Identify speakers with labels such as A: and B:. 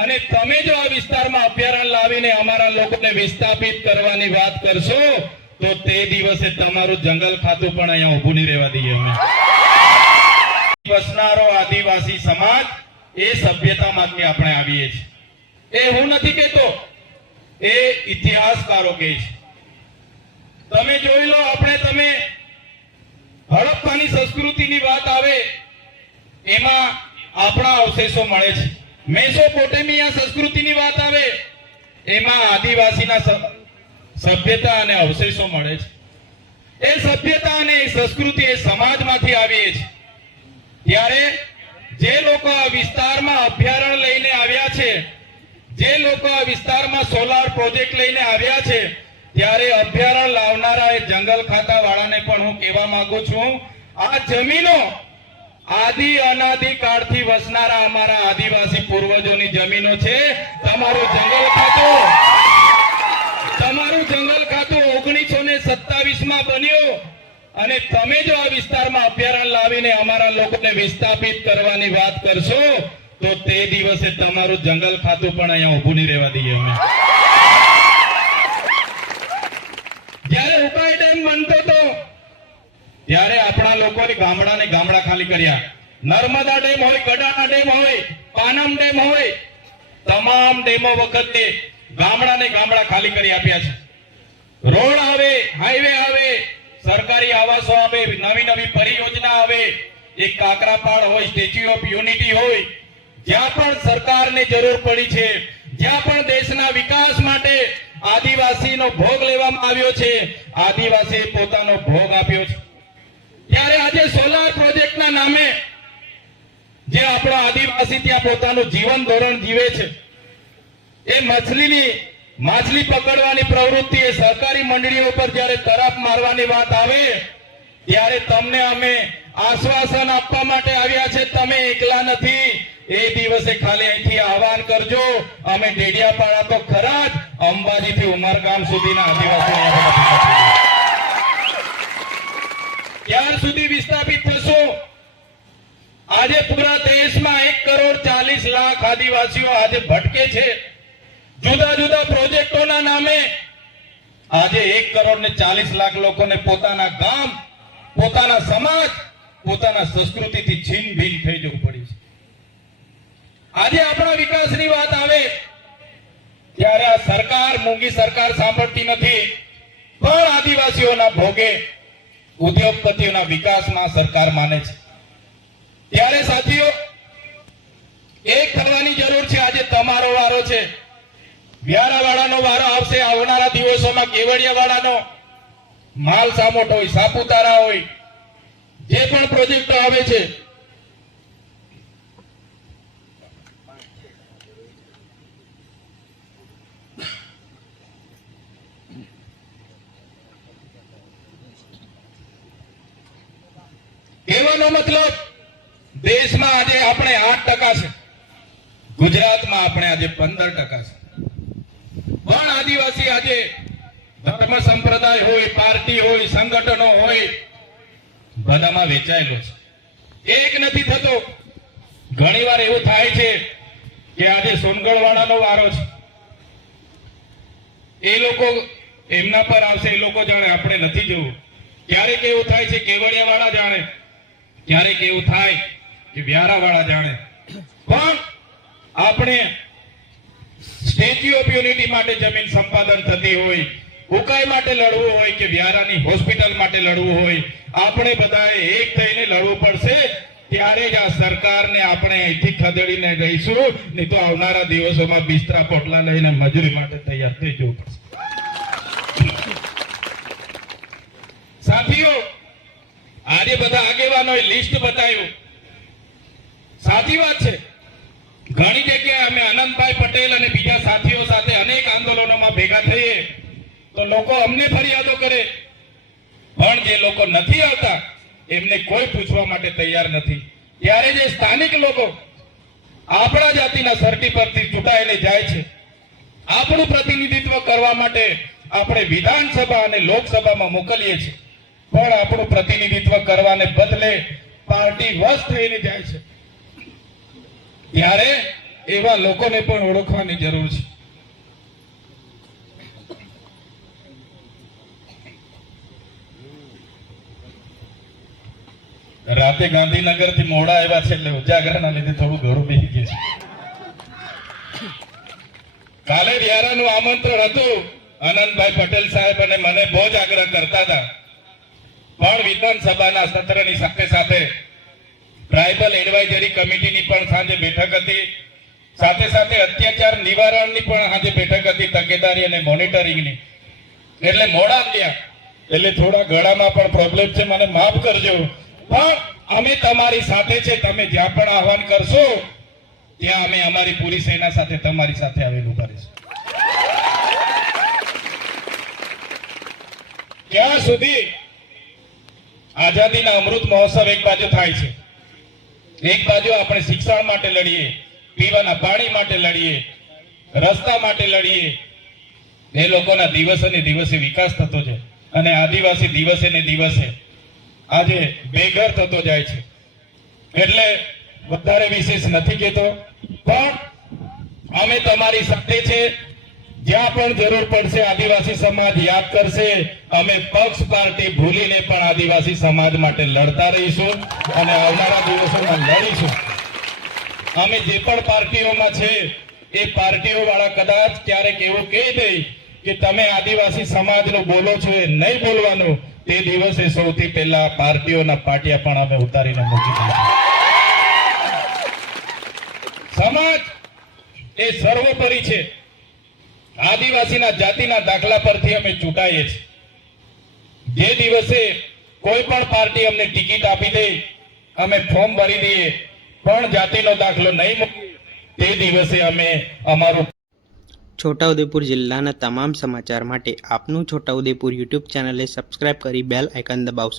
A: અને તમે જો આ વિસ્તારમાં અભયારણ્ય લાવીને અમારા લોકોને વિસ્થાપિત કરવાની વાત કરશો, તો તે દિવસે તમારું જંગલ ખાતું પણ અહીંયા ઊભું નહીં રહેવા દઈએ અમે. વસનારો આદિવાસી સમાજ એ સભ્યતામાંથી આપણે આવીએ છીએ. એ હું નથી કહેતો, એ ઇતિહાસકારો કહે છે. તમે જોઈ લો, આપણે તમે હડપ્પાની સંસ્કૃતિની વાત આવે, એમાં આપણા અવશેષો મળે છે. મેસોપોટેમિયા સંસ્કૃતિની વાત આવે, એમાં આદિવાસીના સભ્યતા અને અવશેષો મળે છે. એ સભ્યતા અને એ સંસ્કૃતિ એ સમાજમાંથી આવી છે ત્યારે જે લોકો આ વિસ્તારમાં અભયારણ્ય લઈને આવ્યા છે, જે લોકો આ વિસ્તારમાં સોલાર પ્રોજેક્ટ લઈને આવ્યા છે, ત્યારે અભયારણ્ય લાવનારા એ જંગલ ખાતા વાળાને પણ હું કહેવા માંગુ છું, આ જમીનો આદિ અનાદિ કાળથી વસનારા અમારા આદિવાસી પૂર્વજોની જમીનો છે. તમારું જંગલ ખાતું. તમારું જંગલ ખાતું ઓગણીસો ને સત્તાવીસમાં બન્યું. અને તમે જો આ વિસ્તારમાં અભયારણ્ય લાવીને અમારા લોકોને વિસ્થાપિત કરવાની વાત કરશો, તો તે દિવસે તમારું જંગલ ખાતું પણ અહીંયા ઉભું નહીં રહેવા દઈએ અમે. જયારે ડેમ બનતો હતો ત્યારે આપણા લોકોને ગામડાને ગામડા ખાલી કર્યા. નર્મદા ડેમ હોય, ગડાના ડેમ હોય, પાનમ ડેમ હોય, તમામ ડેમો વખતે ગામડાને ગામડા ખાલી કરી આપ્યા છે. રોડ આવે, હાઈવે આવે, સરકારી આવાસો આવે, નવી નવી પરિયોજના આવે, એક કાકરાપાડ હોય, સ્ટેચ્યુ ઓફ યુનિટી હોય, જ્યાં પણ સરકારને જરૂર પડી છે, જ્યાં પણ દેશના વિકાસ માટે આદિવાસીનો ભોગ લેવામાં આવ્યો છે, આદિવાસીએ પોતાનો ભોગ આપ્યો છે. ત્યારે આજે સોલાર પ્રોજેક્ટના નામે જે આપણો આદિવાસી ત્યાં પોતાનું જીવન ધોરણ જીવે છે, એ માછલીની, માછલી પકડવાની પ્રવૃત્તિ, એ સહકારી મંડળીઓ પર જ્યારે તરફ મારવાની વાત આવે, ત્યારે તમને અમે આશ્વાસન આપવા માટે આવ્યા છે, તમે એકલા નથી. એ દિવસે ખાલી અહીંથી આહવાન કરજો, અમે ડેડિયાપાડા તો ખરા જ અંબાજીથી ઉમરગામ સુધીના ભેગા થયા સુધી વિસ્થાપિત થશો, આજે પૂરા દેશમાં એક કરોડ ચાલીસ લાખ આદિવાસીઓ આજે ભટકે છે. જુદા જુદા પ્રોજેક્ટોના નામે આજે એક કરોડ ને ચાલીસ લાખ લોકોને પોતાના ગામ, પોતાના સમાજ, પોતાના સંસ્કૃતિથી છીન ભીન થઈ જવું પડી છે. આજે આપણા વિકાસની વાત આવે, ત્યારે આ સરકાર મૂંગી સરકાર સાંભળતી નથી, પણ આદિવાસીઓના ભોગે ઉદ્યોગપતિઓના વિકાસમાં સરકાર માને છે. ત્યારે સાથીઓ એક કરવાની જરૂર છે, આજે તમારો વારો છે. વ્યારાવાળાનો વારો આવશે, આવનારા દિવસોમાં કેવડિયાવાળાનો માલ સામોટ હોય, સાપુતારા હોય, જે પણ પ્રોજેક્ટો આવે છે કહેવાનો મતલબ, દેશમાં આજે આપણે આઠ ટકા છે. ગુજરાતમાં આપણે આજે પંદર ટકા છે. પણ આદિવાસી આજે ધર્મ સંપ્રદાય હોય, પાર્ટી હોય, સંગઠનો હોય બધામાં વેચાયેલો છે. એક નથી થતો. ઘણી વાર એવું થાય છે કે આજે સોનગઢવાળાનો વારો છે. એ લોકો એમના પર આવશે, એ લોકો જાણે આપણે નથી જવું. ક્યારેક એવું થાય છે કેવડિયા વાળા જાણે ક્યારેક એવું થાય કે વ્યારા વાળા જાણે. પણ આપણે સ્ટેચ્યુ ઓફ યુનિટી માટે જમીન સંપાદન થતી હોય, ઉકાઈ માટે લડવું હોય કે વ્યારાની હોસ્પિટલ માટે લડવું હોય, આપણે બધાએ એક થઈને લડવું પડશે, ત્યારે જ આ સરકારને આપણે અહીંથી ખદેડીને રહીશું, નહીં તો આવનારા દિવસોમાં બિસ્તરા પોટલા લઈને મજૂરી માટે તૈયાર થઈ જવું પડશે. સાથીઓ આજે બધા આગેવાનોએ લિસ્ટ બતાવ્યું. સાચી વાત છે. ઘણી જગ્યાએ અમે આનંદભાઈ પટેલ અને બીજા સાથીઓ સાથે અનેક આંદોલનોમાં ભેગા થઈએ. તો લોકો અમને ફરિયાદો કરે. પણ જે લોકો નથી આવતા, એમને કોઈ પૂછવા માટે તૈયાર નથી. ત્યારે જે સ્થાનિક લોકો આપણા જાતિના સરટી પરથી ચૂંટાઈને જાય છે, આપણું પ્રતિનિધિત્વ કરવા માટે આપણે વિધાનસભા અને લોકસભામાં મોકલીએ છીએ. પણ આપણું પ્રતિનિધિત્વ કરવાને બદલે પાર્ટી વશ થઈને જાય છે. ત્યારે એવા લોકોને પણ ઓળખવાની જરૂર છે. રાતે ગાંધીનગરથી મોડા આવ્યા છે એટલે ઉજાગરાના લીધે થોડું ઘરું બેસી ગયું છે. કાલે વ્યારાનું આમંત્રણ હતું. આનંદભાઈ પટેલ સાહેબ અને મને બહુ જ આગ્રહ કરતા હતા. પણ વિધાનસભાના સત્રની સાથે સાથે ટ્રાઇબલ એડવાઇઝરી કમિટીની પણ સાંજે બેઠક હતી. સાથે સાથે અત્યાચાર નિવારણની પણ આજે બેઠક હતી તકેદારી અને મોનિટરિંગની. એટલે મોડા ગયા એટલે થોડા ગળામાં પણ પ્રોબ્લેમ છે. મને માફ કરજો. પણ અમે તમારી સાથે છે. તમે જ્યાં પણ આહવાન કરશો, ત્યાં અમે અમારી પૂરી સેના સાથે તમારી સાથે આવેલું કરીશું ક્યાં સુધી? આઝાદીના અમૃત મહોત્સવ એક બાજુ થાય છે. એક બાજુ આપણે શિક્ષણ માટે લડીએ, પીવાના પાણી માટે લડીએ, રસ્તા માટે લડીએ. એ લોકોના દિવસે ને દિવસે વિકાસ થતો છે અને આદિવાસી દિવસે ને દિવસે આજે બેઘર થતો જાય છે. એટલે વધારે વિશેષ નથી કહેતો, પણ અમે તમારી સાથે છે. જ્યાં પણ જરૂર પડશે આદિવાસી સમાજ યાદ કરશે, અમે પક્ષ પાર્ટી ભૂલીને પણ આદિવાસી સમાજ માટે લડતા રહીશું અને આવનારા દિવસોમાં લડીશું. અમે જે પણ પાર્ટીઓમાં છે, એ પાર્ટીઓ વાળા કદાચ ક્યારેક એવું કહી દે કે તમે આદિવાસી સમાજનું બોલો છો એ નહીં બોલવાનું, તે દિવસે સૌથી પહેલા પાર્ટીઓના પાટિયા પણ અમે ઉતારીને મૂકી દીધા સમાજ એ સર્વોપરી છે. આદિવાસીના જાતિના દાખલા પરથી અમે ચૂંટાઈએ છીએ. જે દિવસે કોઈ પણ પાર્ટી અમને ટિકિટ આપી દે, અમે ફોર્મ ભરી દઈએ, પણ જાતિનો દાખલો નહીં તે દિવસે અમે અમારું
B: છોટાઉદેપુર જિલ્લાના તમામ સમાચાર માટે આપનું છોટાઉદેપુર યુટ્યુબ ચેનલને સબસ્ક્રાઇબ કરી બેલ આઇકન દબાવશો.